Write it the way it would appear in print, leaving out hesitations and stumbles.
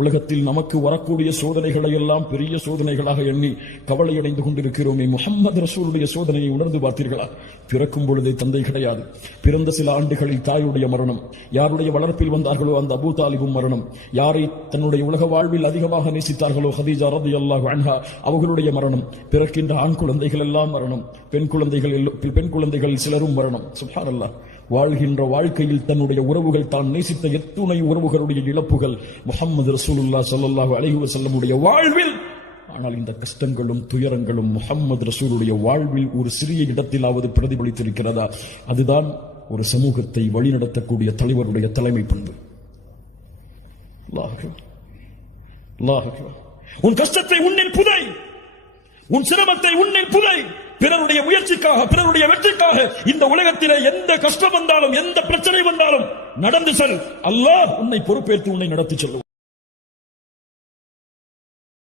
உலகத்தில் நமக்கு வரக்கூடிய சோதனைகளை எல்லாம் பெரிய சோதனைகளாக எண்ணி கவலையடைந்து கொண்டிருக்கிறோமே. முஹம்மது ரசூலுடைய சோதனையை உணர்ந்து பார்த்தீர்களா? பிறக்கும் பொழுதே தந்தை கிடையாது. பிறந்த சில ஆண்டுகளில் தாயுடைய மரணம். யாருடைய வளர்ப்பில் வந்தார்களோ அந்த அபூ தாலிபும் மரணம். யாரை தன்னுடைய உலக வாழ்வில் அதிகமாக நேசித்தார்களோ ஹதீஜா ரலியல்லாஹு அன்ஹா அவர்களுடைய மரணம். பிறக்கின்ற ஆண் குழந்தைகள் எல்லாம் மரணம். பெண் குழந்தைகள் சிலரும் மரணம். சுப்ஹானல்லாஹ். வாழ்கின்ற வாழ்க்கையில் தன்னுடைய உறவுகள், தான் நேசித்த எத்துணை உறவுகளுடைய இழப்புகள் முஹம்மது ரசூலுல்லாஹ் ஸல்லல்லாஹு அலைஹி வஸல்லமுடைய வாழ்வில். ஆனால் இந்த கஷ்டங்களும் துயரங்களும் முஹம்மது ரசூலுடைய வாழ்வில் ஒரு சிறிய இடத்திலாவது பிரதிபலித்திருக்கிறதா? அதுதான் ஒரு சமூகத்தை வழிநடத்தக்கூடிய தலைவருடைய தலைமை பண்பு. அல்லாஹ் அக்பர். உன் கஷ்டத்தை உன்னில் புதை, உன் சிரமத்தை உன்னில் புதை. பிறருடைய முயற்சிக்காக, பிறருடைய வெற்றிக்காக இந்த உலகத்திலே எந்த கஷ்டம் வந்தாலும், எந்த பிரச்சனை வந்தாலும் நடந்து செல். அல்லாஹ் உன்னை பொறுப்பேற்று உன்னை நடத்தி செல்லும்.